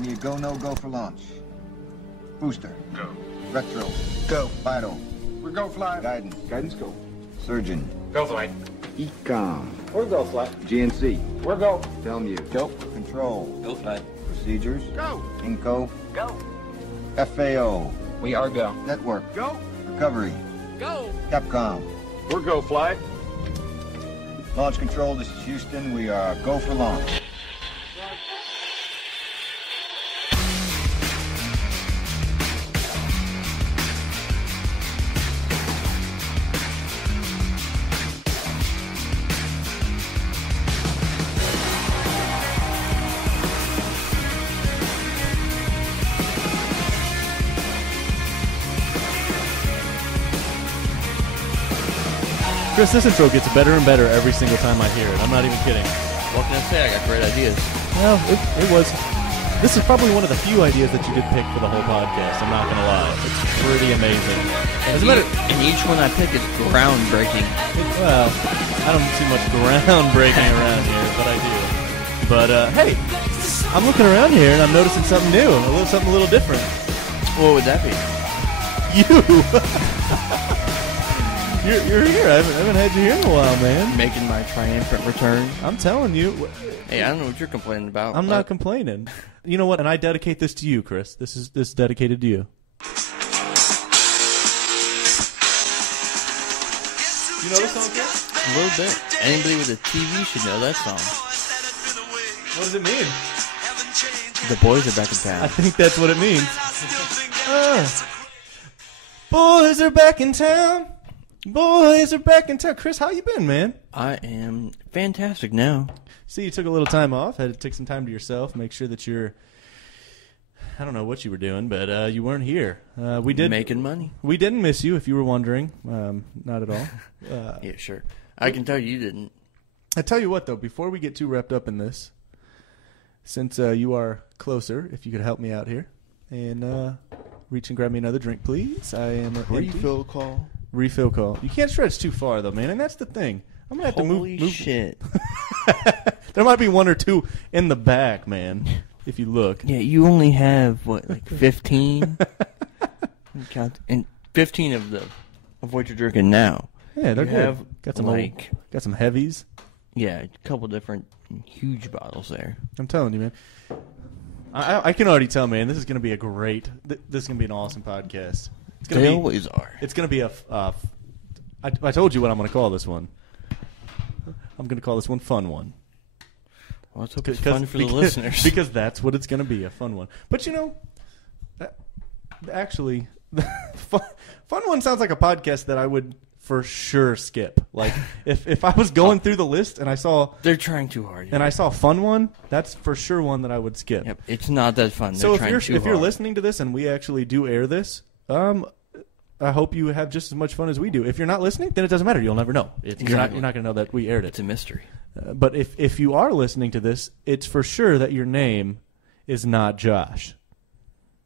Give me a go, no, go for launch. Booster. Go. Retro. Go. Vital. We're go fly. Guidance. Guidance go. Surgeon. Go flight. Ecom. We're go flight. GNC. We're go. Telmute. Go. Control. Go flight. Procedures. Go. Inco. Go. FAO. We are go. Network. Go. Recovery. Go. Capcom. We're go flight. Launch control, this is Houston. We are go for launch. Chris, this intro gets better and better every single time I hear it. I'm not even kidding. What can I say? I got great ideas. Well, it was... This is probably one of the few ideas that you did pick for the whole podcast. I'm not going to lie. It's pretty amazing. And each one I pick is groundbreaking. Well, I don't see much groundbreaking around here, but I do. But, hey, I'm looking around here and I'm noticing something new, something a little different. What would that be? You! You're here. I haven't had you here in a while, man. Making my triumphant return. I'm telling you. Hey, I don't know what you're complaining about. I'm not complaining. You know what? And I dedicate this to you, Chris. This is dedicated to you. You know this song, Chris? A little bit. Anybody with a TV should know that song. What does it mean? The boys are back in town. I think that's what it means. Boys are back in town. Boys are back in town. Chris, how you been, man? I am fantastic now. See, you took a little time off. Had to take some time to yourself. Make sure that you're... I don't know what you were doing, but you weren't here. We did making money. We didn't miss you, if you were wondering. Not at all. Yeah, sure. I can tell you didn't. I tell you what, though, before we get too wrapped up in this, since you are closer, if you could help me out here, and reach and grab me another drink, please. I am a refill call. Refill call. You can't stretch too far, though, man, and that's the thing. I'm going to have to move. Holy shit. There might be one or two in the back, man, if you look. Yeah, you only have, what, like 15? And 15 of what you're drinking now. Yeah, they're you good. Have got some got some heavies. Yeah, a couple different huge bottles there. I'm telling you, man. I can already tell, man, this is going to be a great, this is going to be an awesome podcast. They always are. It's going to be I told you what I'm going to call this one. I'm going to call this one Fun One. Well, let's hope it's fun for the listeners. Because that's what it's going to be, a fun one. But, you know, actually, Fun One sounds like a podcast that I would for sure skip. Like, if I was going through the list and I saw... They're trying too hard. And I saw Fun One, that's for sure one that I would skip. Yep, it's not that fun. So if you're listening to this and we actually do air this... I hope you have just as much fun as we do. If you're not listening, then it doesn't matter. You'll never know. You're not going to know that we aired it. It's a mystery. But if you are listening to this, it's for sure that your name is not Josh.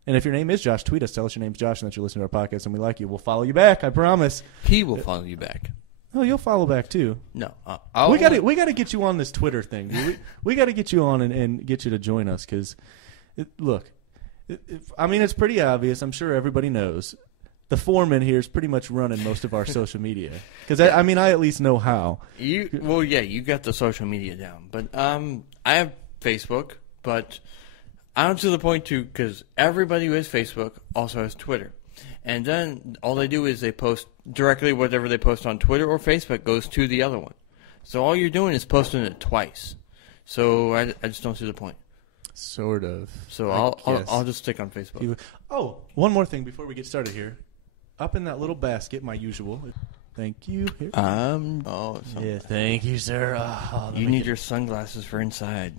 And if your name is Josh, tweet us. Tell us your name's Josh and that you're listening to our podcast and we like you. We'll follow you back. I promise. He will follow you back. Oh, you'll follow back too. No, we got to get you on this Twitter thing. Dude. We got to get you on and get you to join us because, look, I mean, it's pretty obvious. I'm sure everybody knows. The foreman here is pretty much running most of our social media. Because, I at least know how. You got the social media down. But I have Facebook, but I'm to the point, too, because everybody who has Facebook also has Twitter. And then all they do is they post directly whatever they post on Twitter or Facebook goes to the other one. So all you're doing is posting it twice. So I just don't see the point. Sort of. So I'll just stick on Facebook. Oh, one more thing before we get started here. Up in that little basket, my usual. Thank you. Here. Yeah, thank you, sir. You need your sunglasses for inside.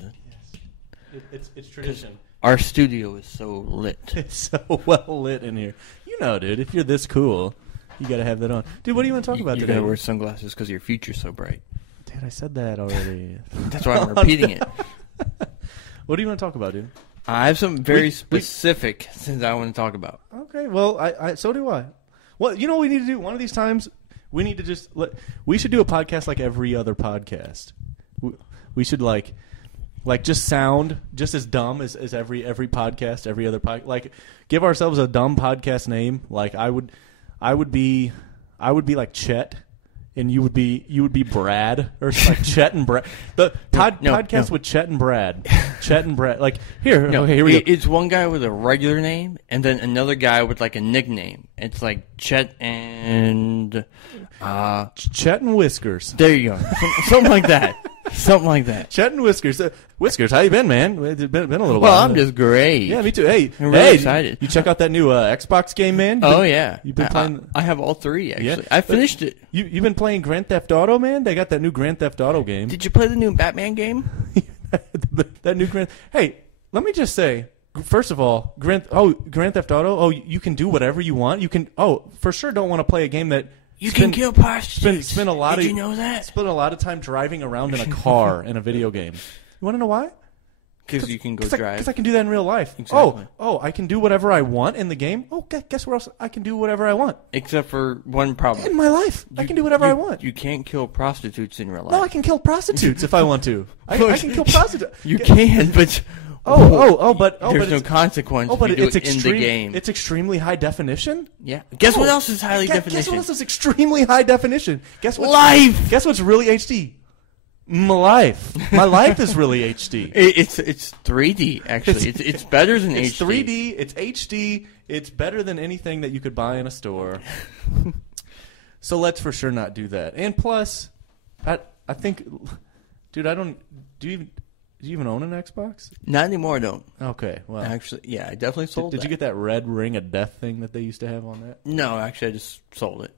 Yes. It's tradition. Our studio is so lit. It's so well lit in here. You know, dude, if you're this cool, you got to have that on. Dude, what do you want to talk about today? You got to wear sunglasses because your future's so bright. Dude, I said that already. That's why I'm repeating it. What do you want to talk about, dude? I have something very specific things I want to talk about. Okay, well, so do I. Well, you know what we need to do? One of these times, we need to we should do a podcast like every other podcast. We should, Like, just sound just as dumb as every podcast, every other podcast. Like, give ourselves a dumb podcast name. Like, I would be like Chet, and you would be Brad, or like Chet and Brad. The podcast with Chet and Brad. Chet and Brad. Like, here we go. It's one guy with a regular name, and then another guy with like a nickname. It's like Chet and Chet and Whiskers. There you go. Something like that. Something like that. Chet and Whiskers. Whiskers, how you been, man? It's been a little while. Well, I'm just great. Yeah, me too. Hey, I'm really excited. You check out that new Xbox game, man? Yeah. You've been playing. I have all three, actually. Yeah. I finished it. You've been playing Grand Theft Auto, man? They got that new Grand Theft Auto game. Did you play the new Batman game? That new Grand. Hey, let me just say, first of all, Grand Theft Auto. Oh, you can do whatever you want. You can. Oh, for sure, don't want to play a game that you can kill prostitutes. Spend a lot Did you know that? Spend a lot of time driving around in a car in a video game. You want to know why? Because you can go drive. Because I can do that in real life. Exactly. Oh, I can do whatever I want in the game. Oh, guess where else I can do whatever I want? Except for one problem. In my life, I can do whatever I want. You can't kill prostitutes in real life. No, I can kill prostitutes if I want to. I can kill prostitutes. You can, but but there's no consequence. Oh, but if you do it's it in the game. It's extremely high definition. Yeah. Guess what else is highly definition? Guess what else is extremely high definition? Guess what? Life. Guess what's really HD? My life. My life is really HD. It's 3D actually. It's better than it's HD. It's 3D. It's HD. It's better than anything that you could buy in a store. So let's for sure not do that. And plus, I think, dude, I don't. Do you even own an Xbox? Not anymore, I don't. Okay, well, actually, yeah, I definitely sold it. Did you get that red ring of death thing that they used to have on that? No, actually, I just sold it.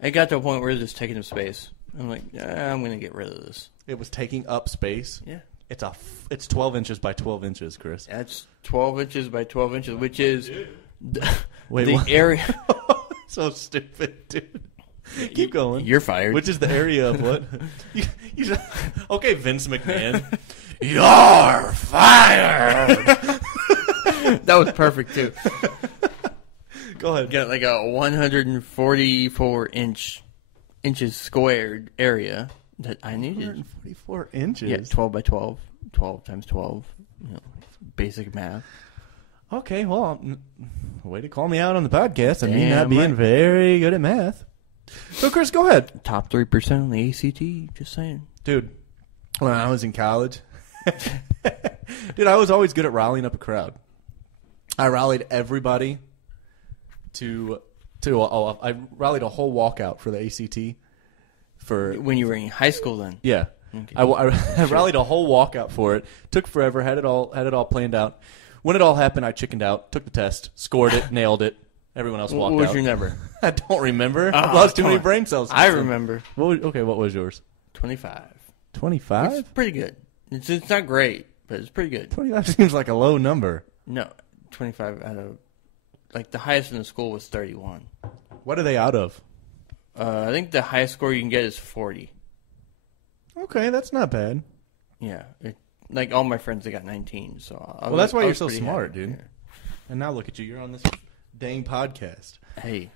It got to a point where it was just taking up space. I'm like, I'm going to get rid of this. It was taking up space? Yeah. It's 12 inches by 12 inches, Chris. That's 12 inches by 12 inches, which is Wait, the what? area. So stupid, dude. Keep going. You're fired. Which is the area of what? Okay, Vince McMahon. You're fired. That was perfect, too. Go ahead. Got like a 144 inches squared area that I needed. 144 inches? Yeah, 12 by 12. 12 times 12. Basic math. Okay, well, way to call me out on the podcast. I mean, Damn not being right. very good at math. So, Chris, go ahead. Top 3% on the ACT, just saying. Dude, when I was in college, dude, I was always good at rallying up a crowd. I rallied everybody I rallied a whole walkout for the ACT. When you were in high school, then? Yeah. Okay. I rallied a whole walkout for it. Took forever. Had it all planned out. When it all happened, I chickened out. Took the test. Scored it. Nailed it. Everyone else walked out. What was your number? I don't remember. I've lost too many brain cells. I remember. What was yours? 25. 25? It's pretty good. It's not great, but it's pretty good. 25 seems like a low number. No, 25 out of, like, the highest in the school was 31. What are they out of? I think the highest score you can get is 40. Okay, that's not bad. Yeah. Like, all my friends, they got 19, so Well, that's why I you're was so pretty smart, happy. dude. Yeah. And now look at you. You're on this dang podcast. Hey.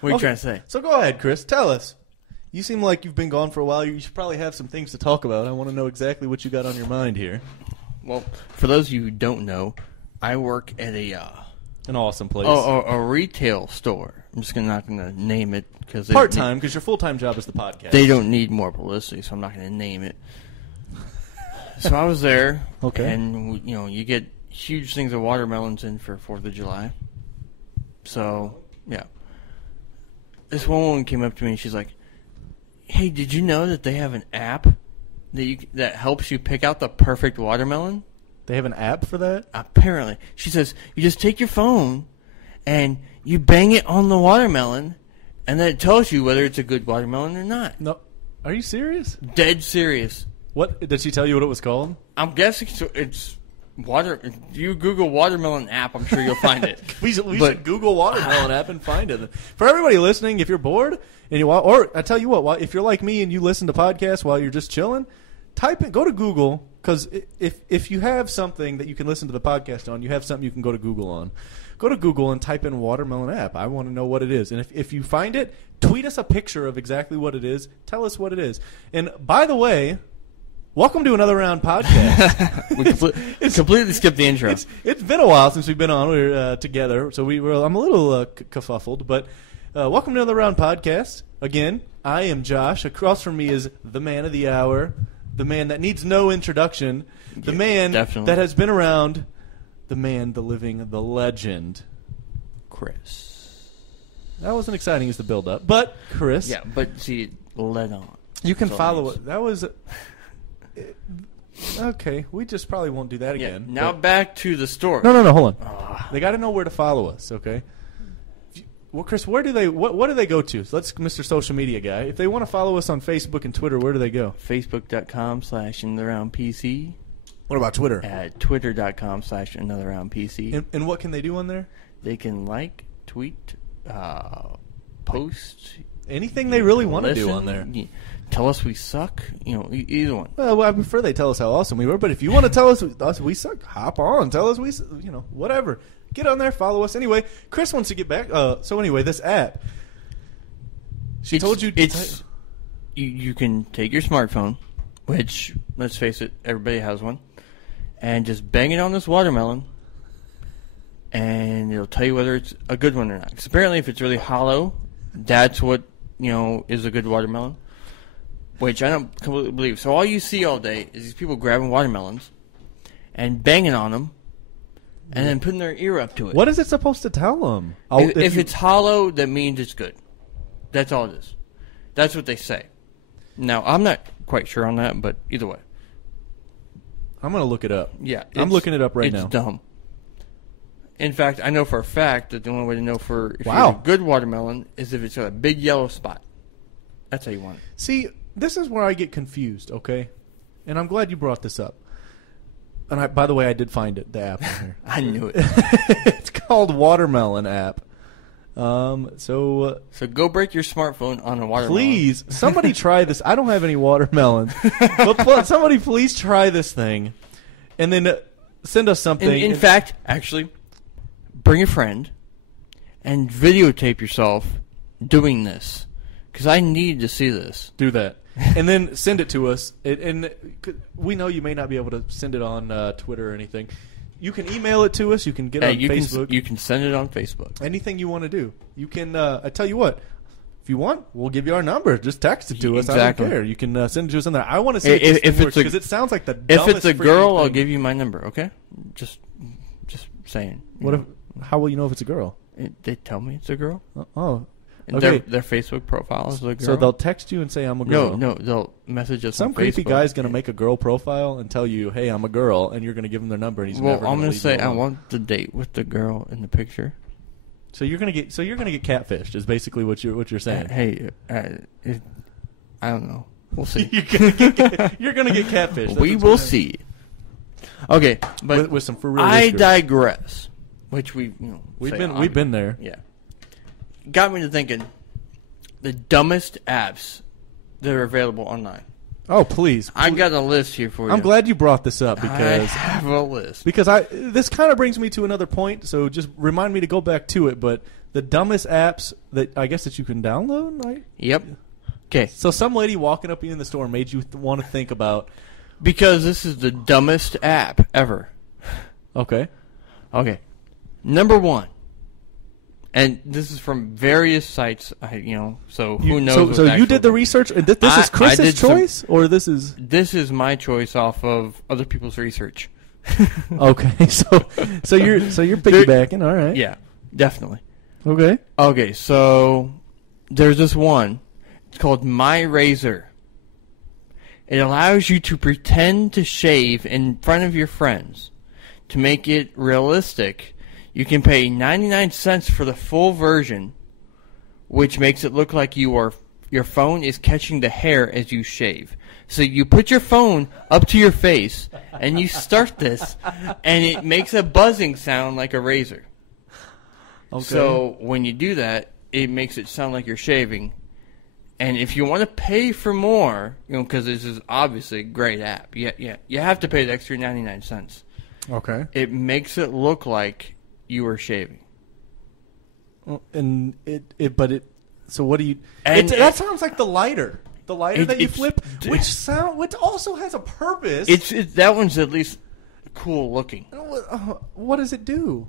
What are you trying to say? So go ahead, Chris. Tell us. You seem like you've been gone for a while. You should probably have some things to talk about. I want to know exactly what you got on your mind here. Well, for those of you who don't know, I work at an awesome place. A retail store. I'm just not going to name it because part-time, because your full-time job is the podcast. They don't need more publicity, so I'm not going to name it. So I was there, okay, and you get huge things of watermelons in for 4th of July. So yeah, this one woman came up to me and she's like, "Hey, did you know that they have an app that helps you pick out the perfect watermelon?" They have an app for that? Apparently. She says, you just take your phone and you bang it on the watermelon, and then it tells you whether it's a good watermelon or not. No. Are you serious? Dead serious. What? Did she tell you what it was called? I'm guessing it's water. If you Google watermelon app, I'm sure you'll find it. we should Google watermelon app and find it. For everybody listening, if you're bored, and you want, or I tell you what, if you're like me and you listen to podcasts while you're just chilling, go to Google, because if you have something that you can listen to the podcast on, you have something you can go to Google on. Go to Google and type in watermelon app. I want to know what it is. And if you find it, tweet us a picture of exactly what it is. Tell us what it is. And by the way, Welcome to Another Round podcast. We completely skipped the intro. It's been a while since we've been on. We're together, so I'm a little kerfuffled, but welcome to Another Round podcast. Again, I am Josh. Across from me is the man of the hour, the man that needs no introduction, the man definitely. that has been around, the man, the living, the legend, Chris. That wasn't exciting as the build-up, but Chris. Yeah, but see, let on. You can That's all follow it it. That was... Okay, we just probably won't do that Yeah, again. now but- back to the story. No, hold on. They got to know where to follow us, okay? Well, Chris, where do they? What do they go to? So let's, Mr. Social Media Guy. If they want to follow us on Facebook and Twitter, where do they go? Facebook.com/InTheRoundPC. What about Twitter? At Twitter.com/AnotherRoundPC. And what can they do on there? They can like, tweet, post. Anything they really want to do on there. Tell us we suck. Either one. Well, I prefer they tell us how awesome we were. But if you want to tell us we suck, hop on. Tell us whatever. Get on there, follow us. Anyway, Chris wants to get back. So anyway, this app. She told you. You can take your smartphone, which, let's face it, everybody has one, and just bang it on this watermelon, and it'll tell you whether it's a good one or not. 'Cause apparently, if it's really hollow, that's what is a good watermelon. Which I don't completely believe. So all you see all day is these people grabbing watermelons and banging on them, and then putting their ear up to it. What is it supposed to tell them? If it's hollow, that means it's good. That's all it is. That's what they say. Now, I'm not quite sure on that, but either way. I'm going to look it up. Yeah. I'm looking it up right now. It's dumb. In fact, I know for a fact that the only way to know if Wow. you have a good watermelon is if it's got a big yellow spot. That's how you want it. See, this is where I get confused, okay? And I'm glad you brought this up. And by the way, I did find it, the app on here. I knew it. It's called Watermelon app. So go break your smartphone on a watermelon. please, somebody try this. I don't have any watermelons. But somebody please try this thing. And then send us something. In fact, actually, bring a friend and videotape yourself doing this. Because I need to see this. Do that. And then send it to us. And we know you may not be able to send it on Twitter or anything. You can email it to us. You can get it on Facebook. You can send it on Facebook. Anything you want to do. You can, I tell you what, if you want, we'll give you our number. Just text it to us. Exactly. I don't care. You can send it to us on there. I want to see if works because it sounds like the If dumbest it's a girl, freaking I'll thing. give you my number, okay? Just saying. How will you know if it's a girl? They tell me it's a girl. Oh. Okay. Their Facebook profile is a girl. So they'll text you and say, I'm a girl. No, they'll message us Some on creepy Facebook. guy's going to make a girl profile and tell you, hey, I'm a girl, and you're going to give him their number, and he's never I'm going to say I want the date with the girl in the picture. So you're going to get catfished is basically what you're saying. I don't know. We'll see. You're going to get catfished. That's We what's will gonna- see. Okay, but with some for real I whiskers. digress. Which we've been there. Yeah. Got me to thinking the dumbest apps that are available online. Oh, please. I got a list here for you. I'm glad you brought this up I because have a list. this kind of brings me to another point. So just remind me to go back to it. But the dumbest apps that I guess that you can download, right? Yep. Okay. So some lady walking up in the store made you want to think about. Because this is the dumbest app ever. Okay. Okay. Number one. And this is from various sites, so who knows? So you did the research, and this is Chris's choice, or this is? This is my choice off of other people's research. Okay, so you're piggybacking, all right? Yeah, definitely. Okay. Okay, so there's this one. It's called My Razor. It allows you to pretend to shave in front of your friends. To make it realistic, you can pay 99 cents for the full version, which makes it look like your phone is catching the hair as you shave. So you put your phone up to your face, and you start this, and it makes a buzzing sound like a razor. Okay. So when you do that, it makes it sound like you're shaving. And if you want to pay for more, because this is obviously a great app, you have to pay the extra 99 cents. Okay. It makes it look like you were shaving. And so what do you? And that sounds like the lighter The lighter that you it's- flip, which also has a purpose. That one's at least cool looking. What does it do?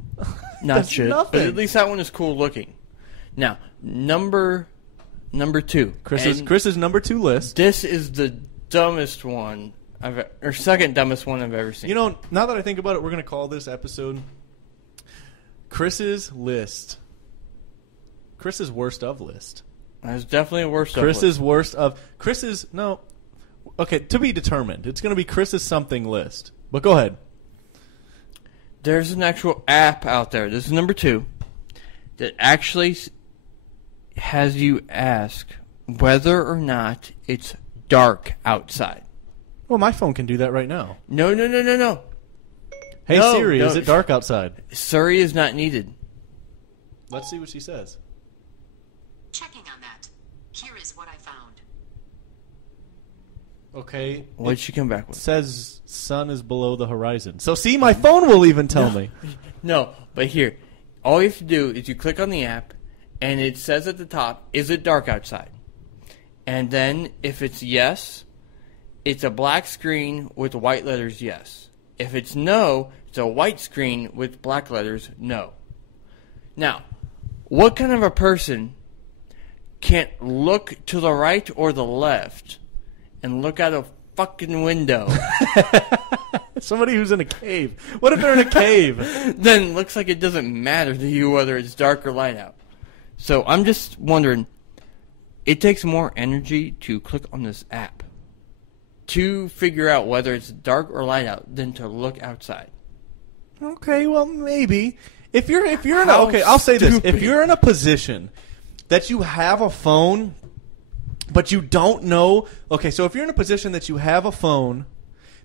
Not Does shit, nothing. but at least that one is cool looking. Now, number 2. Chris's number 2 list. This is the dumbest one or second dumbest one I've ever seen. You know, now that I think about it, we're going to call this episode Chris's list. Chris's worst of list. That's definitely a worst. Chris's worst of. Chris's no. Okay, to be determined. It's going to be Chris's something list. But go ahead. There's an actual app out there. This is number 2 that actually has you ask whether or not it's dark outside. Well, my phone can do that right now. No. Hey No, Siri, no. is it dark outside? Siri is not needed. Let's see what she says. Checking on that. Here is what I found. Okay. What did It she come back with? says sun is below the horizon. So see, my phone will even tell me. No, but here, all you have to do is you click on the app, and it says at the top, is it dark outside? And then if it's yes, it's a black screen with white letters yes. If it's no, it's a white screen with black letters no. Now, what kind of a person can't look to the right or the left and look out a fucking window? Somebody who's in a cave. What if they're in a cave? Then it looks like it doesn't matter to you whether it's dark or light out. So I'm just wondering, it takes more energy to click on this app to figure out whether it's dark or light out than to look outside. Okay, well maybe. If you're in How okay, I'll say this. If stupid. you're in a position that you have a phone but you don't know, okay, so if you're in a position that you have a phone,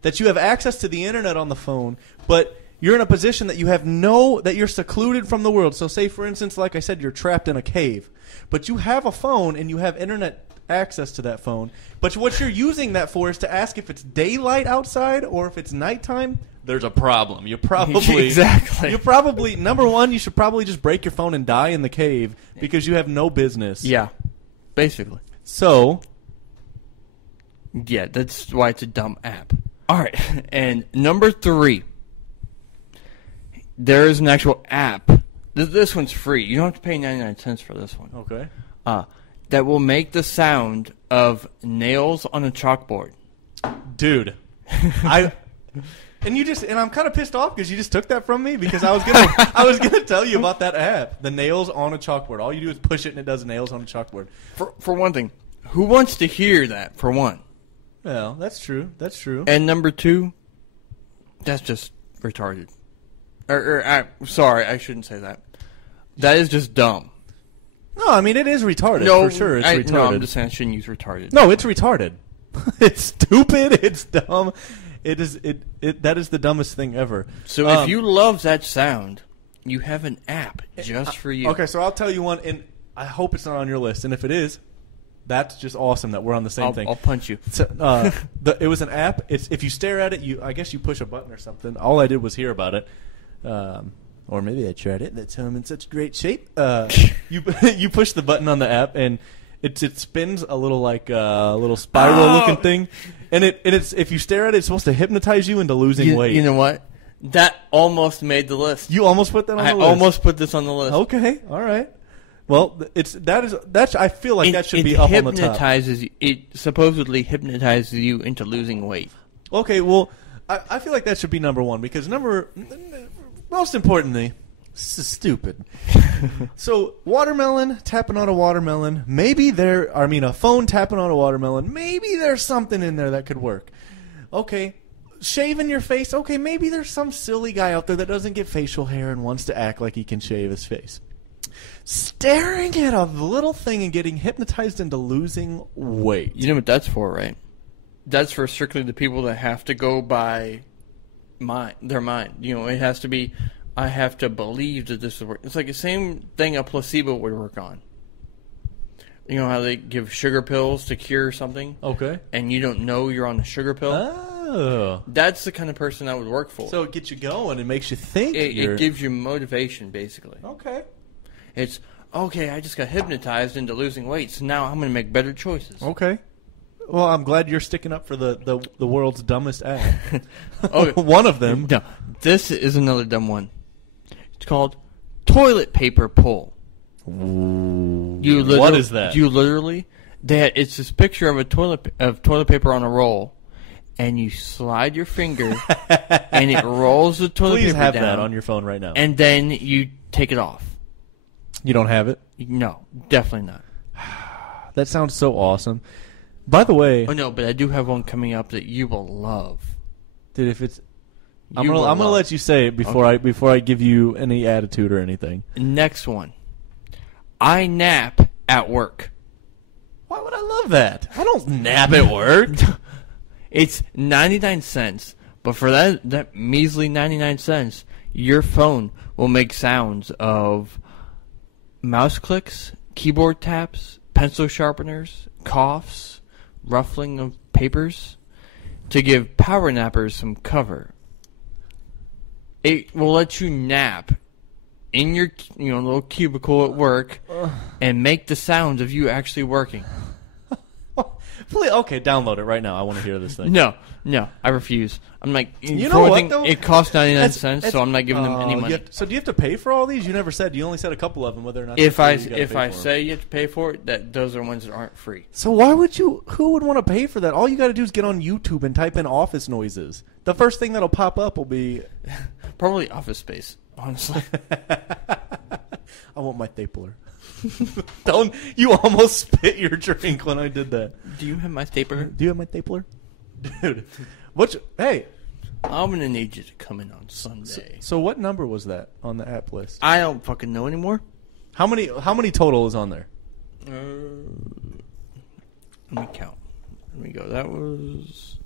that you have access to the internet on the phone, but you're in a position that you have that you're secluded from the world. So say, for instance, like I said, you're trapped in a cave, but you have a phone and you have internet access to that phone, but what you're using that for is to ask if it's daylight outside or if it's nighttime. There's a problem. You probably Exactly. You probably number one, you should probably just break your phone and die in the cave because you have no business. Yeah, basically. So Yeah, that's why it's a dumb app. All right, and number 3, there is an actual app. This one's free. You don't have to pay 99 cents for this one. okay. That will make the sound of nails on a chalkboard. Dude, I'm kind of pissed off because you just took that from me because I was gonna tell you about that app, the nails on a chalkboard. All you do is push it and it does nails on a chalkboard. For one thing, who wants to hear that? For one, Well, that's true. That's true. and number 2, that's just retarded. Sorry, I shouldn't say that. That is just dumb. No, I mean it is retarded No, for sure. It's retarded. No, I'm just saying I shouldn't use retarded. No, it's retarded. It's stupid. It's dumb. It is. That is the dumbest thing ever. So if you love that sound, you have an app just for you. Okay, so I'll tell you one, and I hope it's not on your list. And if it is, that's just awesome that we're on the same thing. I'll punch you. So, it was an app. It's if you stare at it, I guess you push a button or something. All I did was hear about it, or maybe I tried it. That's how I'm in such great shape. You push the button on the app, and it spins a little like a little spiral looking thing, and it's if you stare at it, it's supposed to hypnotize you into losing weight. You know what? That almost made the list. You almost put that on the I list. almost put this on the list. Okay, all right. Well, that's. I feel like that should be up on the top. It supposedly hypnotizes you into losing weight. Okay, well, I feel like that should be number one because most importantly, this is stupid. So, watermelon, tapping on a watermelon. A phone tapping on a watermelon. Maybe there's something in there that could work. Okay, shaving your face. Okay, maybe there's some silly guy out there that doesn't get facial hair and wants to act like he can shave his face. Staring at a little thing and getting hypnotized into losing weight. You know what that's for, right? That's for strictly the people that have to go by their mind. You know, it has to be, I have to believe that this will work. It's like the same thing a placebo would work on. You know how they give sugar pills to cure something? Okay. And you don't know you're on a sugar pill? Oh. That's the kind of person that would work for. So it gets you going and makes you think. It gives you motivation, basically. Okay. It's, okay, I just got hypnotized into losing weight, so now I'm going to make better choices. Okay. Well, I'm glad you're sticking up for the world's dumbest app. Okay. One of them. No, this is another dumb one. It's called toilet paper pull. What is that? You literally it's this picture of toilet paper on a roll, and you slide your finger, and it rolls the toilet Please paper have down, that on your phone right now. and then you take it off. You don't have it? No, definitely not. That sounds so awesome. By the way, Oh no, but I do have one coming up that you will love. dude, if it's, I'm You will gonna love. let you say it before I give you any attitude or anything. Next one. I nap at work. Why would I love that? I don't nap at work. It's 99 cents, but for that measly 99 cents, your phone will make sounds of mouse clicks, keyboard taps, pencil sharpeners, coughs, ruffling of papers to give power nappers some cover. It will let you nap in your little cubicle at work and make the sounds of you actually working. Please, okay, download it right now. I want to hear this thing. No, I refuse. I'm like, You for know one what, thing, though? it costs 99 That's- cents, that's- so I'm not giving them any money. So do you have to pay for all these? You never said. You only said a couple of them. Whether or not If they're I free, you gotta if pay I for them. say you have to pay for it, those are ones that aren't free. So why would you? Who would want to pay for that? All you got to do is get on YouTube and type in office noises. The first thing that'll pop up will be, Probably Office Space, honestly. I want my stapler. Don't you almost spit your drink when I did that? Do you have my stapler? Do you have my stapler, dude? Hey, I'm gonna need you to come in on Sunday. so what number was that on the app list? I don't fucking know anymore. How many total is on there? Let me count. Let me go. That was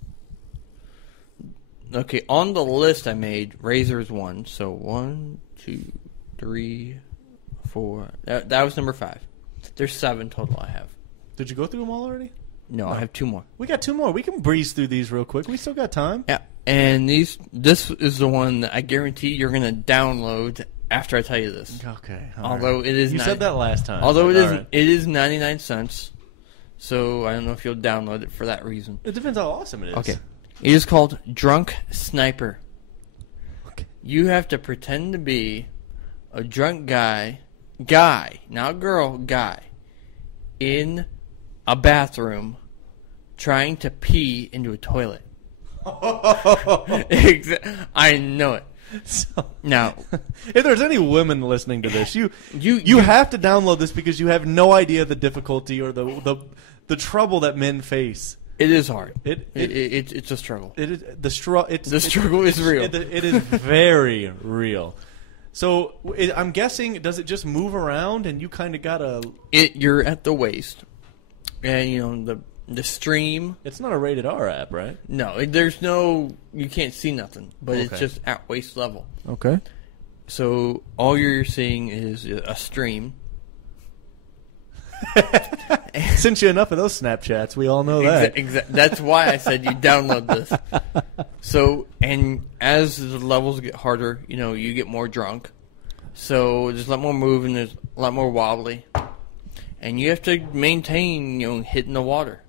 okay. On the list I made, Razor's one. So 1, 2, 3, 4. That was number 5. There's 7 total I have. Did you go through them all already? No, I have 2 more. We got 2 more. We can breeze through these real quick. We still got time. Yeah, and this is the one that I guarantee you're gonna download after I tell you this. Okay. Although it is you said that last time. Although but it is all right. it is 99 cents. So I don't know if you'll download it for that reason. It depends how awesome it is. Okay. It is called Drunk Sniper. Okay. You have to pretend to be a drunk guy, not girl, guy, in a bathroom trying to pee into a toilet. I know it. So, Now, if there's any women listening to this, you You- have to download this because you have no idea the difficulty or the trouble that men face. it is hard. It's a struggle. It is the struggle is real. It is very real. So I'm guessing, does it just move around and you kind of gotta? You're at the waist, and the stream. It's not a rated R app, right? No, there's no. You can't see nothing, but it's Okay. just at waist level. Okay. So all you're seeing is a stream. Sent you enough of those Snapchats, we all know that. That's why I said you download this. So, and as the levels get harder, you get more drunk. So there's a lot more moving, there's a lot more wobbly. And you have to maintain, hitting the water.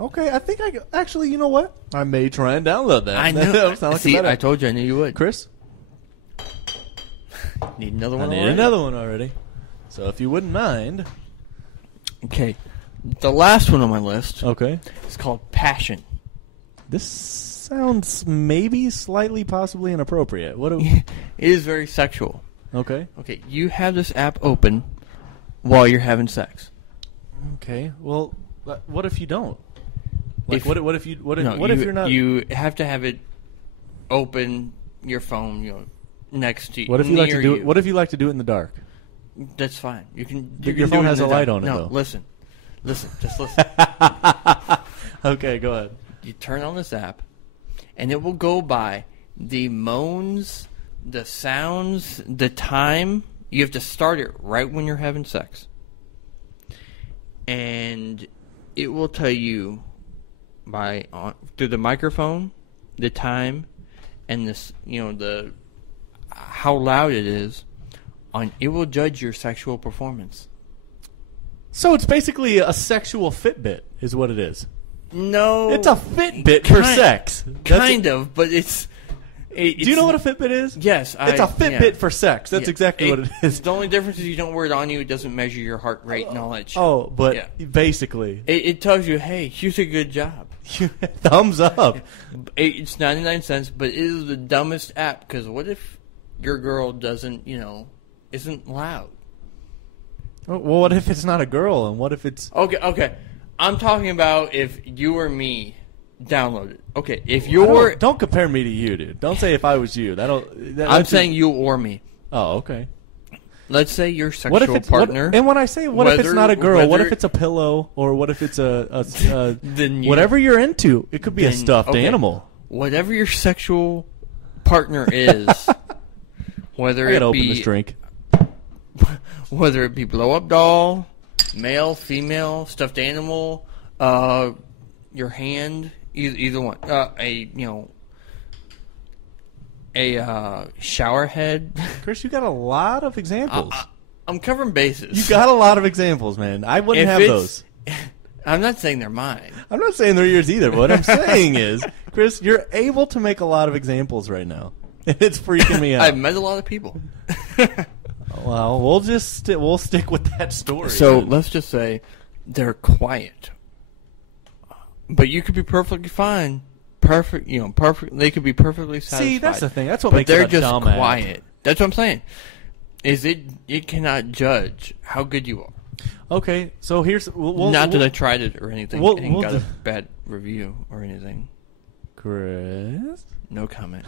Okay, I think actually, you know what? I may try and download that. I know. That sounds like a See, better- I told you I knew you would. Chris, Need another I one need already? another one already. So if you wouldn't mind. Okay. The last one on my list Okay. is called Passion. This sounds maybe slightly possibly inappropriate. What? It is very sexual. Okay. Okay, you have this app open while you're having sex. Okay. Well, what if you don't? Like, If- what if you? What if? No, what if you're not? You have to have it open, your phone, next to you. What if you like to near do? you. What if you like to do it in the dark? That's fine. You can. Your You can phone do it has in a the light dark. on it, No, though. listen, just listen. Okay, go ahead. You turn on this app, and it will go by the moans, the sounds, the time. You have to start it right when you're having sex, and it will tell you through the microphone, the time, and this, the how loud it is. It will judge your sexual performance. So it's basically a sexual Fitbit, is what it is. No. It's a Fitbit for sex. Kind of, but it's... Do you know what a Fitbit is? Yes. It's a Fitbit for sex. That's exactly what it is. The only difference is you don't wear it on you. It doesn't measure your heart rate and all that shit. Oh, but basically... It tells you, hey, here's a good job. Thumbs up. It's 99 cents, but it is the dumbest app, because what if your girl doesn't, isn't loud? Well, what if it's not a girl, and what if it's... Okay. I'm talking about if you or me download it. Okay, if you're... Don't compare me to you, dude. Don't say if I was you. I'm saying you or me. Oh, okay. Let's say your sexual partner... and when I say what if it's not a girl, what if it's a pillow, or what if it's a whatever you're into? It could be a stuffed animal. Whatever your sexual partner is, whether it open this drink. Whether it be blow-up doll, male, female, stuffed animal, your hand, either one, a shower head. Chris, you got a lot of examples. I'm covering bases. You got a lot of examples, man. I wouldn't have those. I'm not saying they're mine. I'm not saying they're yours either. But what I'm saying is, Chris, you're able to make a lot of examples right now. It's freaking me out. I've met a lot of people. Well, we'll stick with that story. So let's just say they're quiet, but you could be perfectly fine. Perfect. They could be perfectly satisfied. See, that's the thing. That's what makes it a dumb app. But they're just quiet. That's what I'm saying. It cannot judge how good you are. Okay, so here's... Not that I tried it or anything and got a bad review or anything. Chris? No comment.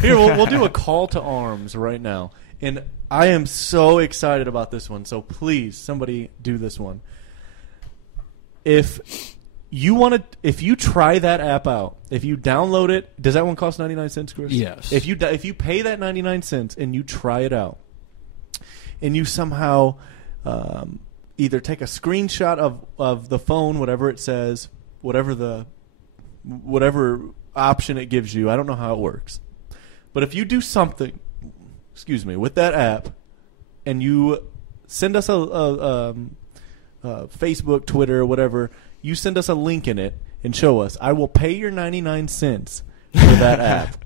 Here, we'll do a call to arms right now. And I am so excited about this one, so please, somebody do this one. If you try that app out, if you download it, does that one cost 99 cents, Chris? Yes. If you pay that 99 cents and you try it out, and you somehow either take a screenshot of the phone, whatever it says, whatever option it gives you, I don't know how it works, but if you do something, with that app, and you send us a Facebook, Twitter, whatever, you send us a link in it and show us, I will pay your 99 cents for that app.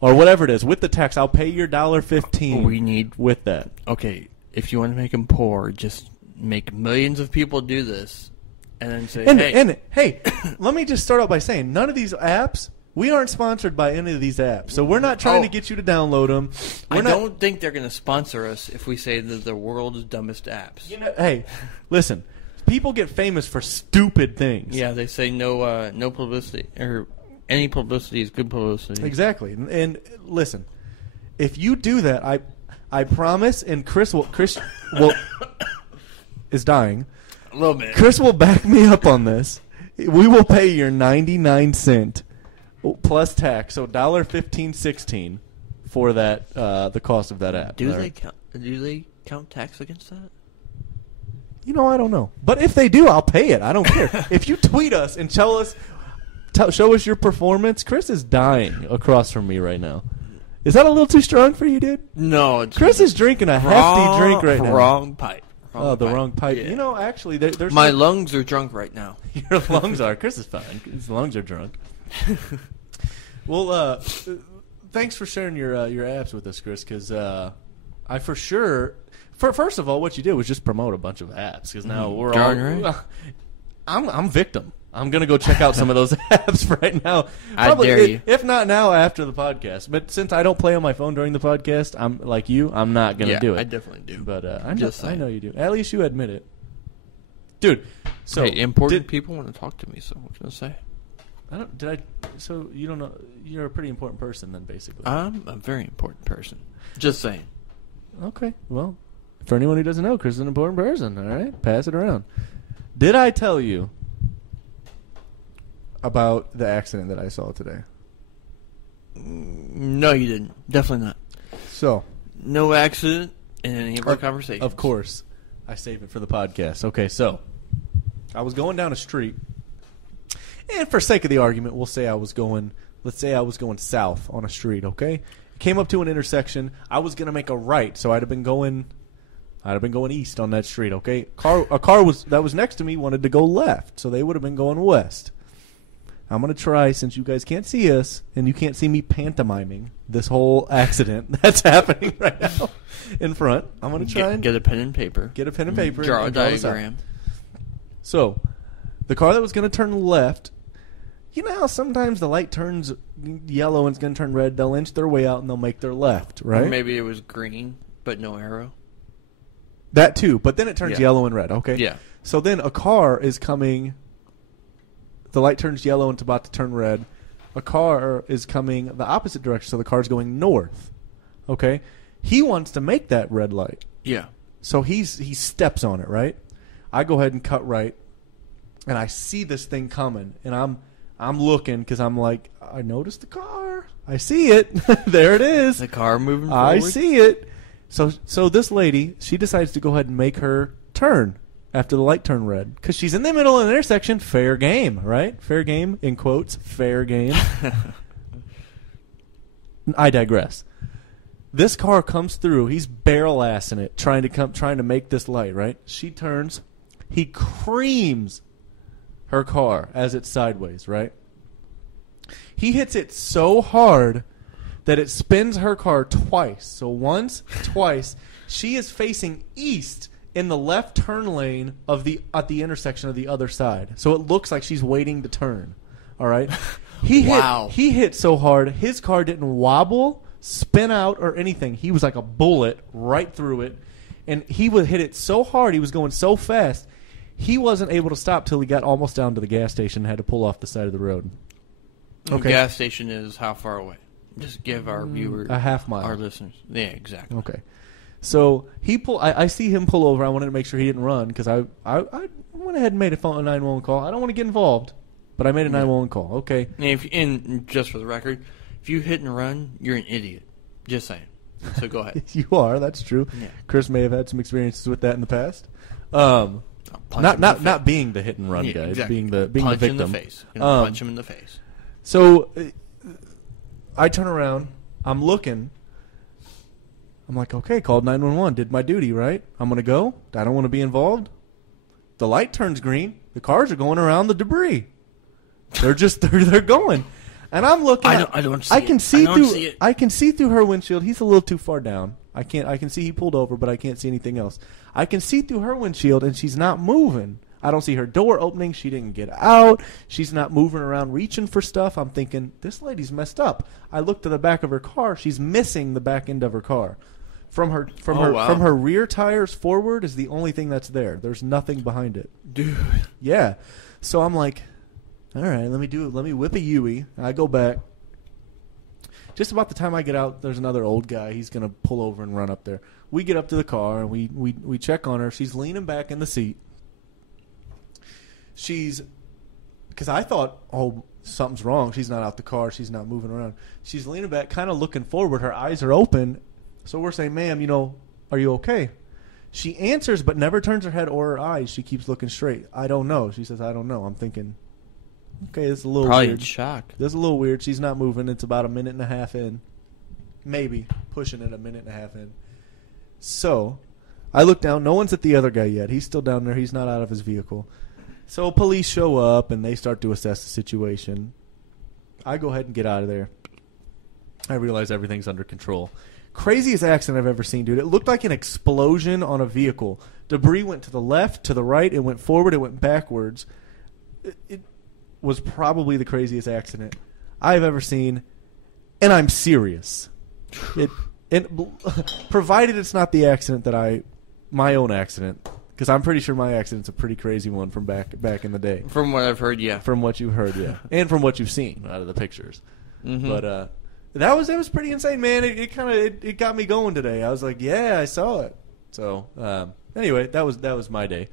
Or whatever it is. With the tax, I'll pay your $1.15 we need with that. Okay, if you want to make them poor, just make millions of people do this and then say, hey, let me just start out by saying, none of these apps, we aren't sponsored by any of these apps. So we're not trying to get you to download them. I don't think they're going to sponsor us if we say that the world's dumbest apps. Hey, listen. People get famous for stupid things. Yeah, they say no publicity, or any publicity is good publicity. Exactly. And listen, if you do that, I promise, and Chris will is dying. A little bit. Chris will back me up on this. We will pay your 99 cent plus tax, so $1.1516 for that the cost of that app. Do they count tax against that? I don't know. But if they do, I'll pay it. I don't care. If you tweet us and show us your performance, Chris is dying across from me right now. Is that a little too strong for you, dude? No. Chris is drinking a hefty drink right now. Wrong pipe. Wrong pipe. Yeah. Actually, there's my lungs are drunk right now. Your lungs are. Chris is fine. His lungs are drunk. Well, thanks for sharing your apps with us, Chris, because I for sure... First of all, what you did was just promote a bunch of apps, because now we're all... Right? I'm victim. I'm going to go check out some of those apps right now. I dare you. If not now, after the podcast. But since I don't play on my phone during the podcast, I'm like you, I'm not going to do it. I definitely do. But I know you do. At least you admit it. Dude, so... Hey, important people want to talk to me, so what can I say? So you don't know... You're a pretty important person then, basically. I'm a very important person. Just saying. Okay, well... For anyone who doesn't know, Chris is an important person, all right? Pass it around. Did I tell you about the accident that I saw today? No, you didn't. Definitely not. So. No accident in any of our conversations. Of course. I save it for the podcast. Okay, so. I was going down a street. And for sake of the argument, let's say I was going south on a street, okay? Came up to an intersection. I was going to make a right, so I'd have been going east on that street, okay? A car that was next to me wanted to go left, so they would have been going west. I'm going to try, since you guys can't see us and you can't see me pantomiming this whole accident that's happening right now in front. I'm going to try and get a pen and paper. Get a pen and paper. Draw a and draw this out. diagram. So, the car that was going to turn left, you know how sometimes the light turns yellow and it's going to turn red? They'll inch their way out and they'll make their left, right? Or maybe it was green, but no arrow. That too, but then it turns yellow and red, okay? Yeah. So then a car is coming, the light turns yellow and it's about to turn red. A car is coming the opposite direction, so the car's going north, okay? He wants to make that red light. Yeah. So he steps on it, right? I go ahead and cut right, and I see this thing coming, and I'm looking because I'm like, I noticed the car. I see it. There it is. The car moving forward. I see it. So this lady, she decides to go ahead and make her turn after the light turned red because she's in the middle of an intersection. Fair game, right? Fair game, in quotes, fair game. I digress. This car comes through. He's barrel-assing it, trying to make this light, right? She turns. He creams her car as it's sideways, right? He hits it so hard that it spins her car twice. So once, twice. She is facing east in the left turn lane at the intersection of the other side. So it looks like she's waiting to turn. All right? He hit so hard, his car didn't wobble, spin out, or anything. He was like a bullet right through it. And he would hit it so hard, he was going so fast, he wasn't able to stop till he got almost down to the gas station and had to pull off the side of the road. Okay. The gas station is how far away? Just give our viewers, a half mile. Our listeners. Yeah, exactly. Okay. So I see him pull over. I wanted to make sure he didn't run because I went ahead and made a 911 call. I don't want to get involved, but I made a 911 call. Okay. And just for the record, if you hit and run, you're an idiot. Just saying. So go ahead. You are. That's true. Yeah. Chris may have had some experiences with that in the past. Not being the hit and run guy, exactly. being the victim. Punch in the face. Punch him in the face. So I turn around. I'm looking. I'm like, okay, called 911. Did my duty, right? I'm gonna go. I don't want to be involved. The light turns green. The cars are going around the debris. They're just they're going, and I'm looking. I don't see it. I can see through her windshield. He's a little too far down. I can see he pulled over, but I can't see anything else. I can see through her windshield, and she's not moving. I don't see her door opening. She didn't get out. She's not moving around reaching for stuff. I'm thinking, this lady's messed up. I look to the back of her car. She's missing the back end of her car. From her rear tires forward is the only thing that's there. There's nothing behind it. Dude. Yeah. So I'm like, all right, let me whip a Yui. I go back. Just about the time I get out, there's another old guy. He's going to pull over and run up there. We get up to the car, and we check on her. She's leaning back in the seat. Because I thought, oh, something's wrong. She's not out the car. She's not moving around. She's leaning back, kind of looking forward. Her eyes are open. So we're saying, ma'am, are you okay? She answers but never turns her head or her eyes. She keeps looking straight. I don't know. She says, I don't know. I'm thinking, okay, this is a little probably weird. In shock. This is a little weird. She's not moving. It's about a minute and a half in. Maybe. Pushing it a minute and a half in. So I look down. No one's at the other guy yet. He's still down there. He's not out of his vehicle. So police show up, and they start to assess the situation. I go ahead and get out of there. I realize everything's under control. Craziest accident I've ever seen, dude. It looked like an explosion on a vehicle. Debris went to the left, to the right. It went forward. It went backwards. It was probably the craziest accident I've ever seen, and I'm serious. Provided it's not the accident my own accident, because I'm pretty sure my accident's a pretty crazy one from back in the day. From what I've heard, yeah. From what you've heard, yeah, and from what you've seen out of the pictures. Mm-hmm. But that was pretty insane, man. It got me going today. I was like, yeah, I saw it. So anyway, that was my day.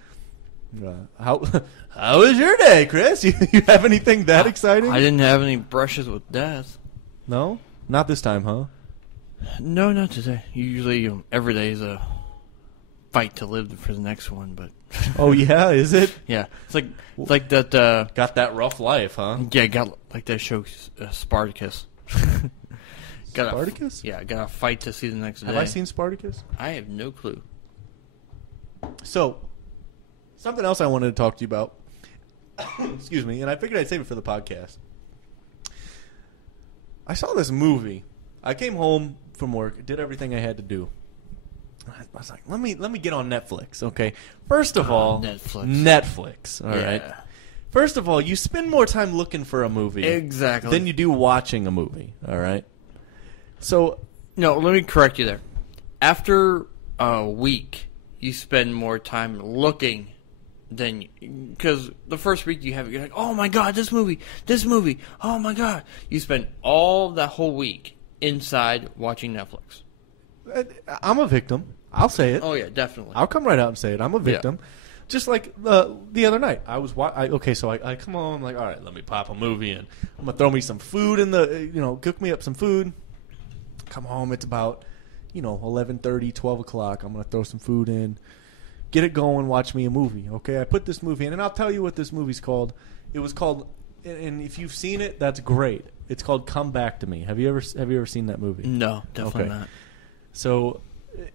How was your day, Chris? You have anything that exciting? I didn't have any brushes with death. No, not this time, huh? No, not today. Usually, every day is a fight to live for the next one. But oh yeah, is it? Yeah, it's like that. Got that rough life, huh? Yeah, got like that show Spartacus. Spartacus? Yeah, got a fight to see the next day. Have I seen Spartacus? I have no clue. So, something else I wanted to talk to you about. Excuse me. And I figured I'd save it for the podcast. I saw this movie. I came home from work, did everything I had to do. I was like, let me get on Netflix, okay? First of all, Netflix, all right? First of all, you spend more time looking for a movie than you do watching a movie, all right? So, no, let me correct you there. After a week, you spend more time looking than, because the first week you're like, oh my god, this movie, oh my god. You spend all that whole week inside watching Netflix. I'm a victim. I'll say it. Oh yeah, definitely. I'll come right out and say it. I'm a victim. Yeah. Just like the other night, I come home. I'm like, all right, let me pop a movie in. I'm gonna throw me some food in the, cook me up some food. Come home. It's about, 11:30, 12 o'clock. I'm gonna throw some food in, get it going, watch me a movie. Okay, I put this movie in, and I'll tell you what this movie's called. It was called, and if you've seen it, that's great. It's called Come Back to Me. Have you ever seen that movie? No, definitely not. So,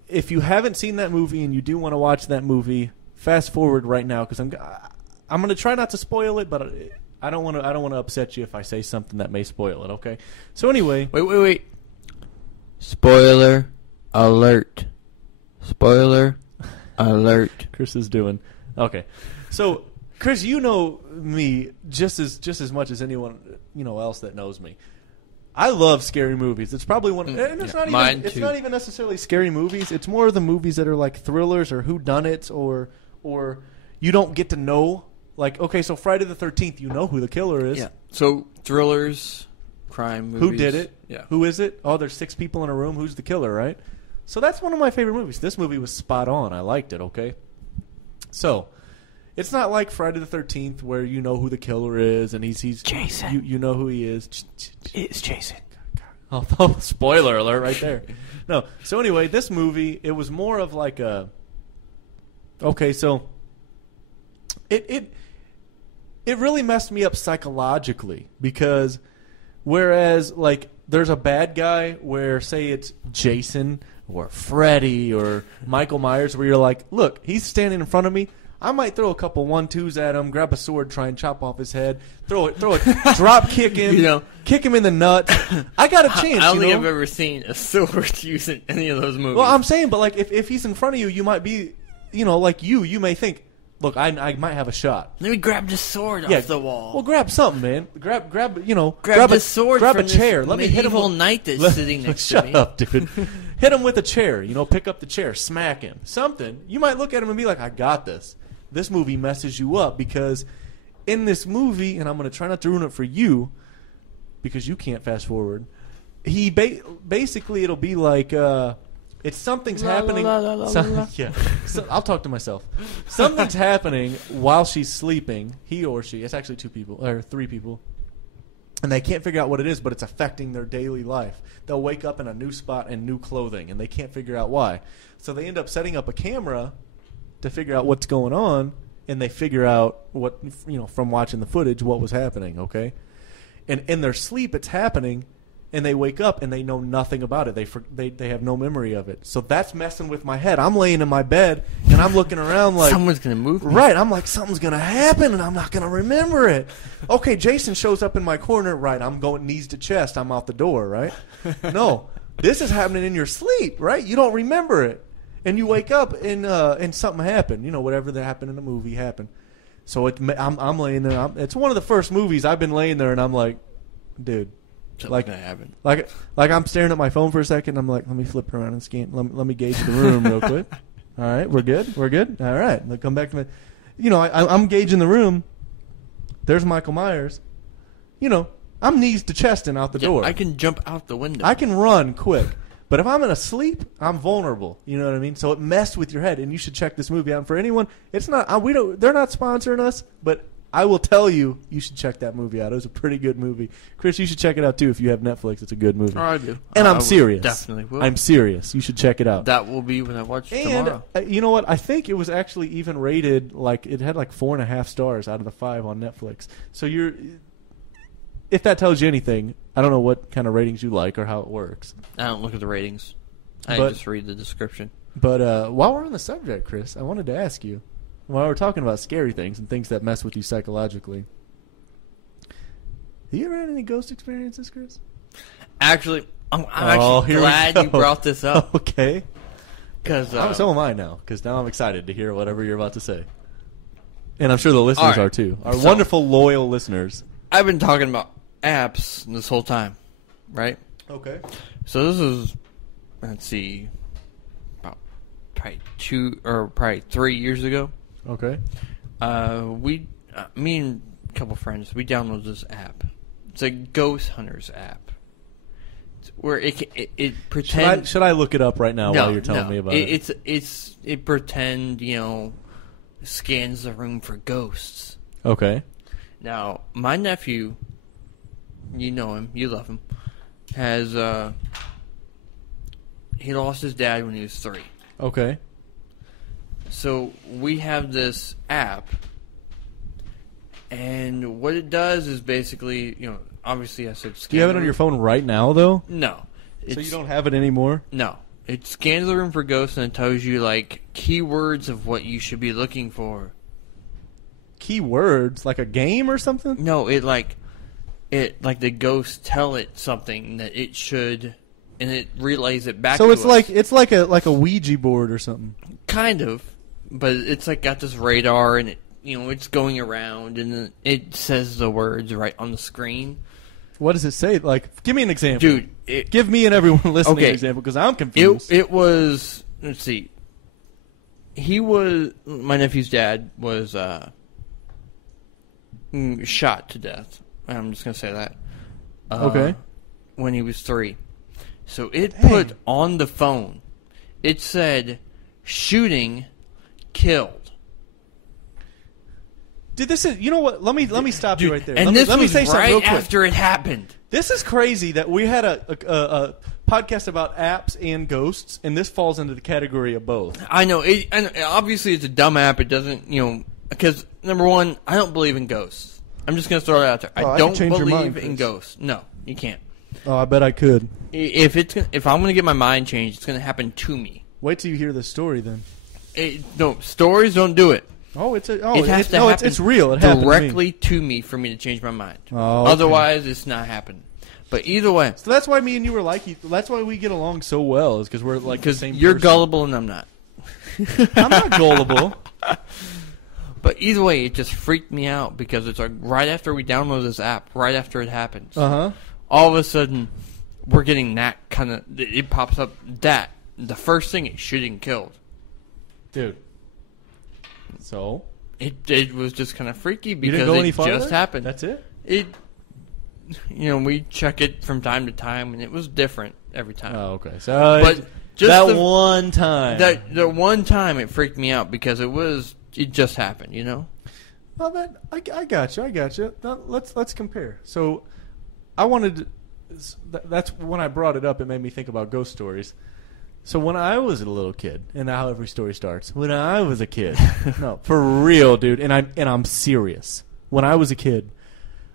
if you haven't seen that movie and you do want to watch that movie, fast forward right now because I'm going to try not to spoil it, but I don't want to upset you if I say something that may spoil it. Okay. So anyway, wait. Spoiler alert! Spoiler alert! Chris is doing okay. So Chris, you know me just as much as anyone else that knows me. I love scary movies. It's probably one. And it's not even necessarily scary movies. It's more of the movies that are like thrillers or whodunits or you don't get to know. Like, okay, so Friday the 13th, you know who the killer is. Yeah. So thrillers, crime movies. Who did it? Yeah. Who is it? Oh, there's 6 people in a room. Who's the killer? Right. So that's one of my favorite movies. This movie was spot on. I liked it. Okay. So. It's not like Friday the 13th where you know who the killer is and he's Jason. You know who he is. It's Jason. Oh, spoiler alert right there. No. So anyway, this movie, it was more of like a. Okay, so it really messed me up psychologically because whereas like there's a bad guy where say it's Jason or Freddy or Michael Myers where you're like, look, he's standing in front of me. I might throw a couple 1-2s at him, grab a sword, try and chop off his head, throw a drop kick him, kick him in the nuts. I got a chance. I don't think I've ever seen a sword used in any of those movies. Well, I'm saying, but like if he's in front of you, you might be, like you may think, look, I might have a shot. Let me grab this sword off the wall. Well, grab something, man. Grab the sword. Grab from a chair. This Let me hit him. Knight that's sitting next to me. Shut up, dude. Hit him with a chair. Pick up the chair, smack him. Something. You might look at him and be like, I got this. This movie messes you up because in this movie, and I'm going to try not to ruin it for you because you can't fast forward. He basically it'll be like it's something's happening. Yeah, so, I'll talk to myself. Something's happening while she's sleeping. He or she. It's actually 2 people or 3 people, and they can't figure out what it is, but it's affecting their daily life. They'll wake up in a new spot and new clothing, and they can't figure out why. So they end up setting up a camera to figure out what's going on, and they figure out what from watching the footage what was happening. Okay, and in their sleep it's happening, and they wake up and they know nothing about it. They have no memory of it. So that's messing with my head. I'm laying in my bed and I'm looking around like someone's gonna move me. Right, I'm like something's gonna happen and I'm not gonna remember it. Okay, Jason shows up in my corner. Right, I'm going knees to chest. I'm out the door. Right, no, this is happening in your sleep. Right, you don't remember it. And you wake up and something happened. Whatever that happened in the movie happened. So I'm laying there. It's one of the first movies I've been laying there, and I'm like, dude, something's gonna happen. Like I'm staring at my phone for a second. I'm like, let me flip around and scan. Let me gauge the room real quick. All right, we're good. All right, let's come back to me. I'm gauging the room. There's Michael Myers. I'm knees to chest and out the door. I can jump out the window. I can run quick. But if I'm in a sleep, I'm vulnerable. You know what I mean? So it messed with your head, and you should check this movie out. And for anyone, it's not. They're not sponsoring us, but I will tell you, you should check that movie out. It was a pretty good movie. Chris, you should check it out too if you have Netflix. It's a good movie. Oh, I do. And I'm serious. Definitely will. I'm serious. You should check it out. That will be when I watch tomorrow. And you know what? I think it was actually even rated it had like 4.5 stars out of the 5 on Netflix. So if that tells you anything, I don't know what kind of ratings you like or how it works. I don't look at the ratings. I just read the description. But while we're on the subject, Chris, I wanted to ask you, while we're talking about scary things and things that mess with you psychologically, have you ever had any ghost experiences, Chris? Actually, I'm actually glad you brought this up. Okay. Because so am I now, because now I'm excited to hear whatever you're about to say. And I'm sure the listeners are too. Our wonderful, loyal listeners. I've been talking about apps this whole time, right? Okay. So this is, let's see, about probably 3 years ago. Okay. Me and a couple friends, we downloaded this app. It's a ghost hunters app. Where it pretends. Should I look it up right now while you're telling me about it? It pretend, scans the room for ghosts. Okay. Now, my nephew, you know him, you love him, has he lost his dad when he was 3. Okay. So we have this app, and what it does is basically, obviously I said scan. Do you have it on your phone right now, though? No. So you don't have it anymore? No. It scans the room for ghosts, and it tells you, keywords of what you should be looking for. Keywords? Like a game or something? No, the ghosts tell it something that it should, and it relays it back to us. So it's like a Ouija board or something. Kind of. But it's got this radar, and it's going around, and it says the words right on the screen. What does it say? Give me an example. Dude. Give me and everyone listening an example, because I'm confused. It was, let's see. My nephew's dad was shot to death. I'm just going to say that. Okay. When he was 3. So it put on the phone, it said, shooting, killed. Dude, this is, you know what? Let me stop you right there. And let me say something real quick. After it happened. This is crazy that we had a podcast about apps and ghosts, and this falls into the category of both. I know. And obviously, it's a dumb app. It doesn't, because, number one, I don't believe in ghosts. I'm just going to throw it out there. I don't believe in ghosts. No, you can't. Oh, I bet I could. If I'm going to get my mind changed, it's going to happen to me. Wait till you hear the story, then. No, stories don't do it. Oh, it's real. It directly to me for me to change my mind. Oh, okay. Otherwise, it's not happening. But either way, so that's why me and you were that's why we get along so well, is because we're the same. You're person. Gullible and I'm not. I'm not gullible. But either way, it just freaked me out because it's right after we download this app, right after it happens. All of a sudden, we're getting that kind of. It pops up that the first thing is shooting killed, dude. So it was just kind of freaky because you didn't go any farther? Just happened. That's it. We check it from time to time, and it was different every time. Oh, okay. So, but just one time, the one time it freaked me out because it just happened. Well, I got you. Now, let's compare. So, I wanted. That's when I brought it up. It made me think about ghost stories. So when I was a little kid, and how every story starts, when I was a kid, no, for real, dude, and I'm serious. When I was a kid,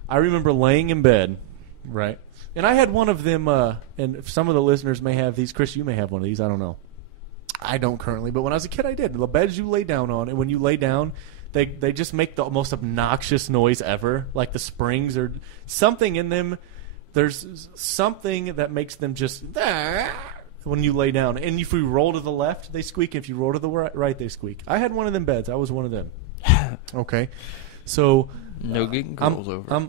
I remember laying in bed, right, and I had one of them. And some of the listeners may have these. Chris, you may have one of these. I don't know. I don't currently, but when I was a kid, I did. The beds you lay down on, and when you lay down, they just make the most obnoxious noise ever. Like the springs or something in them. There's something that makes them just. When you lay down. And if you roll to the left, they squeak. If you roll to the right, they squeak. I had one of them beds. I was one of them. Okay. So. No getting girls over.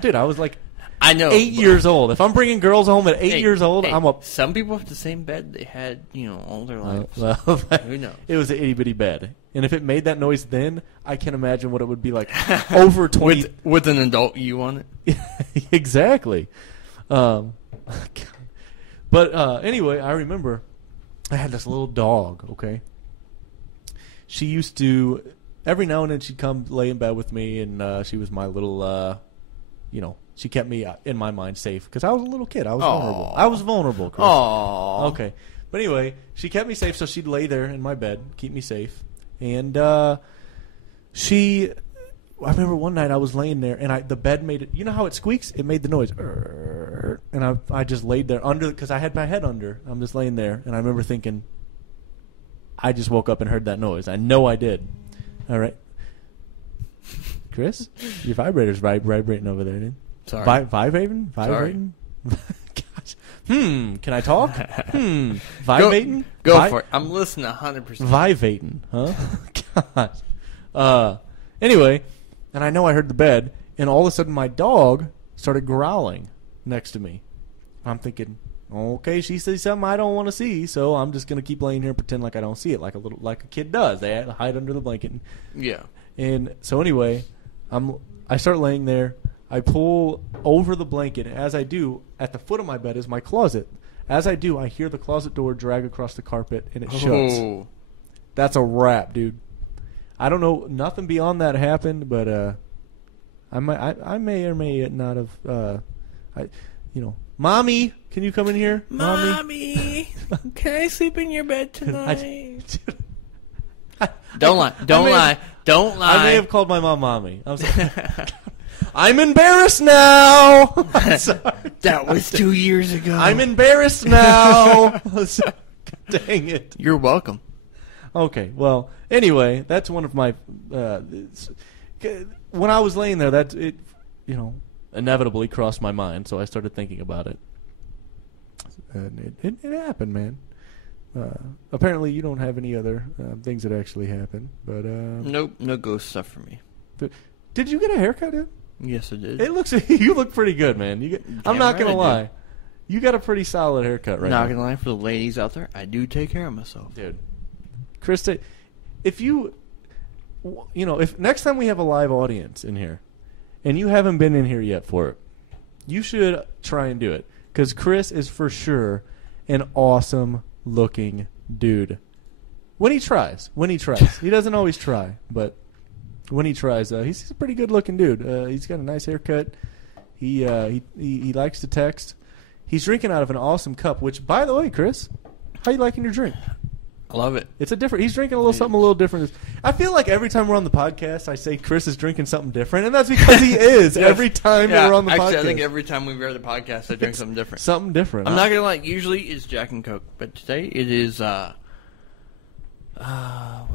Dude, I was like I know, 8 years old. If I'm bringing girls home at 8 years old, I'm a... Some people have the same bed they had, all their lives. Well, who knows? It was an itty-bitty bed. And if it made that noise then, I can imagine what it would be like over 20... with an adult you on it? Exactly. But anyway, I remember I had this little dog, okay? She used to, every now and then she'd come lay in bed with me, and she was my little, she kept me, in my mind, safe. Because I was a little kid. I was vulnerable. I was vulnerable, Chris. Aww. Okay. But anyway, she kept me safe, so she'd lay there in my bed, keep me safe. And I remember one night I was laying there, and the bed made it. You know how it squeaks? It made the noise. And I just laid there under, because I had my head under. I'm just laying there, and I remember thinking, I just woke up and heard that noise. I know I did. All right. Chris, your vibrator's vibrating over there, dude. Sorry. Vibrating? Sorry. Gosh. Can I talk? Vibrating? Go for it. I'm listening 100%. Vivating, huh? Gosh. Anyway, and I know I heard the bed, and all of a sudden my dog started growling next to me. I'm thinking, okay, she sees something I don't want to see, so I'm just gonna keep laying here and pretend like I don't see it, like a kid does. They hide under the blanket. Yeah. And so anyway, I start laying there. I pull over the blanket, and as I do, at the foot of my bed is my closet. As I do, I hear the closet door drag across the carpet, and it shuts. Oh. That's a wrap, dude. I don't know. Nothing beyond that happened, but I may or may not have. Mommy, can you come in here? Mommy, can I sleep in your bed tonight? Don't lie. Don't lie. Don't lie. I may have called my mom Mommy. I'm sorry. I'm embarrassed now. That was 2 years ago. I'm embarrassed now. Dang it. You're welcome. Okay, well, anyway, that's one of my. When I was laying there, it inevitably crossed my mind, so I started thinking about it. And it happened, man. Apparently, you don't have any other things that actually happened, but Nope, no ghost stuff for me. Did you get a haircut, dude? Yes, I did. It looks you look pretty good, man. I'm not gonna lie, you got a pretty solid haircut right now. Not gonna lie, for the ladies out there, I do take care of myself, dude. Krista, if next time we have a live audience in here, and you haven't been in here yet for it, you should try and do it, because Chris is for sure an awesome looking dude. When he tries, he doesn't always try, but when he tries, he's a pretty good looking dude. He's got a nice haircut. He likes to text. He's drinking out of an awesome cup. Which, by the way, Chris, how you liking your drink? I love it. It's a different. He's drinking something a little different. I feel like every time we're on the podcast, I say Chris is drinking something different, and that's because he is. Yes. Every time we're on the podcast. I think every time we read the podcast, I drink something different. Something different. I'm not gonna lie. Usually it's Jack and Coke, but today it is. What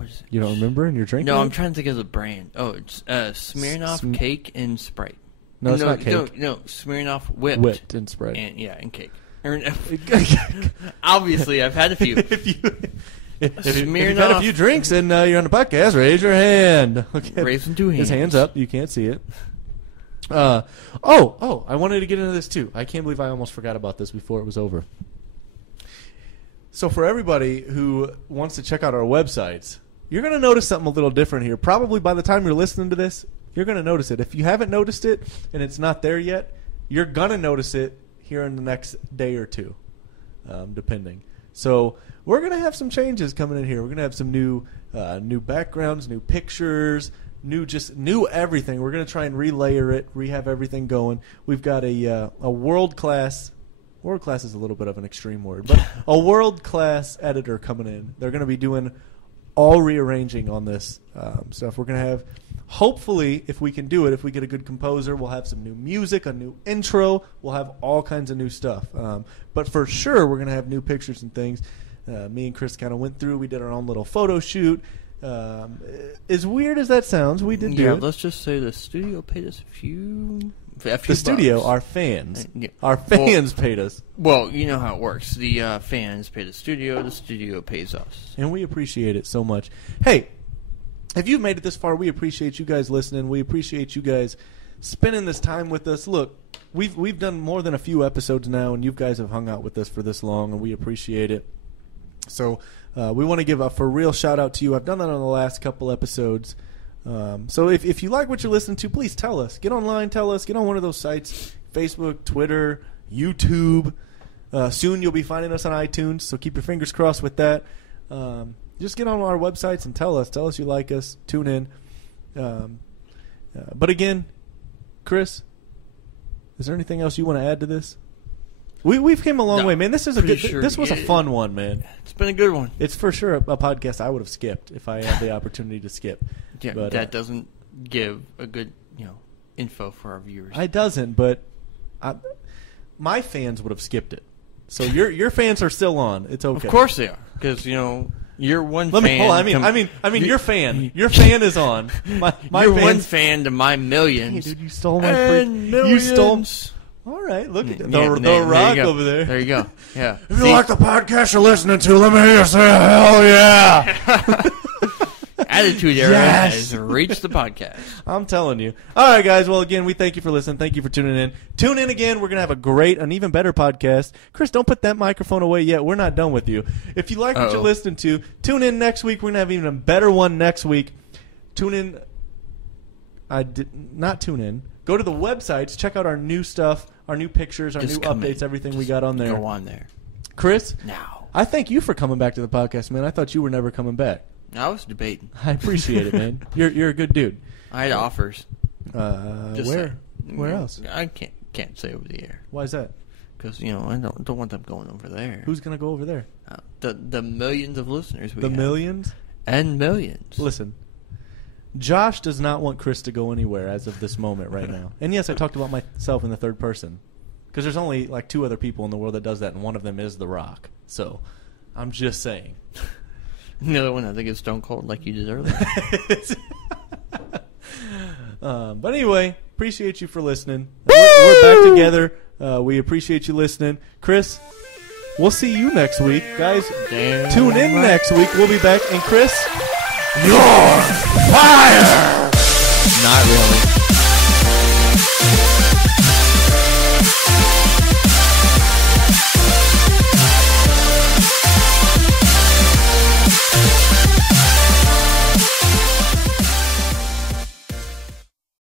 is it? You don't remember, and you're drinking? No, I'm trying to think of the brand. Oh, it's Smirnoff Cake and Sprite. No, it's not cake. No, Smirnoff Whipped. Whipped and Sprite. And cake. Obviously, I've had a few. If you've had a few drinks and you're on the podcast, raise your hand. Okay. Raise them 2 hands. His hand's up. You can't see it. I wanted to get into this too. I can't believe I almost forgot about this before it was over. So for everybody who wants to check out our websites, you're going to notice something a little different here. Probably by the time you're listening to this, you're going to notice it. If you haven't noticed it and it's not there yet, you're going to notice it here in the next day or two, depending. So we're going to have some changes coming in here. We're going to have some new backgrounds, new pictures, new everything. We're going to try and relayer it, have everything going. We've got a world-class is a little bit of an extreme word, but a world-class editor coming in. They're going to be doing all rearranging on this stuff. We're going to have, hopefully, if we can do it, if we get a good composer, we'll have some new music, a new intro. We'll have all kinds of new stuff. But for sure, we're going to have new pictures and things. Me and Chris kind of went through. We did our own little photo shoot. As weird as that sounds, we did do it. Yeah, let's just say the studio paid us a few studio, bucks. Our fans. Yeah. Our fans paid us. Well, you know how it works. The fans pay the studio pays us. And we appreciate it so much. Hey, if you've made it this far, we appreciate you guys listening. We appreciate you guys spending this time with us. Look, we've done more than a few episodes now, and you guys have hung out with us for this long, and we appreciate it. So we want to give a for real shout-out to you. I've done that on the last couple episodes. So if you like what you're listening to, please tell us. Get online, tell us. Get on one of those sites, Facebook, Twitter, YouTube. Soon you'll be finding us on iTunes, so keep your fingers crossed with that. Just get on our websites and tell us. Tell us you like us. Tune in. But again, Chris, is there anything else you want to add to this? We've came a long way, man. This is a good. Sure. This was a fun one, man. It's been a good one. It's for sure a podcast I would have skipped if I had the opportunity to skip. Yeah, but, that doesn't give a good, info for our viewers. It doesn't, but my fans would have skipped it. So your fans are still on. It's okay. Of course they are, because You're one Let me fan. hold on. I mean, your fan. Your fan is on. My You're one fan's- fan to my Hey, millions. dude, you stole my And free. You stole. millions. All right, look at the Yeah, rock you go. over there. There you go. Yeah. If you like the podcast you're listening to, let me hear you say hell yeah. Attitude Era Yes. has reached the podcast. I'm telling you. All right, guys. Well, again, we thank you for listening. Thank you for tuning in. Tune in again. We're going to have a great, an even better podcast. Chris, don't put that microphone away yet. We're not done with you. If you like what you're listening to, tune in next week. We're going to have even a better one next week. Tune in. Not tune in. Go to the websites. Check out our new stuff, our new pictures, our Just new come updates, in. everything Just we got on there. Go on there. Chris, Now. I thank you for coming back to the podcast, man. I thought you were never coming back. I was debating. I appreciate it, man. You're a good dude. I had offers. Just Where? saying. Where else? I can't say over the air Why is that? because I don't want them going over there. Who's gonna go over there? The millions of listeners we The have. millions? And millions. Listen, Josh does not want Chris to go anywhere as of this moment right now. And yes, I talked about myself in the third person because there's only like 2 other people in the world that does that, and one of them is The Rock. So I'm just saying. The other one I think is Stone Cold, like you did earlier. But anyway, appreciate you for listening. We're back together. We appreciate you listening. Chris, we'll see you next week. Guys, Damn tune in right. next week. We'll be back. And Chris, You're fired. Not really.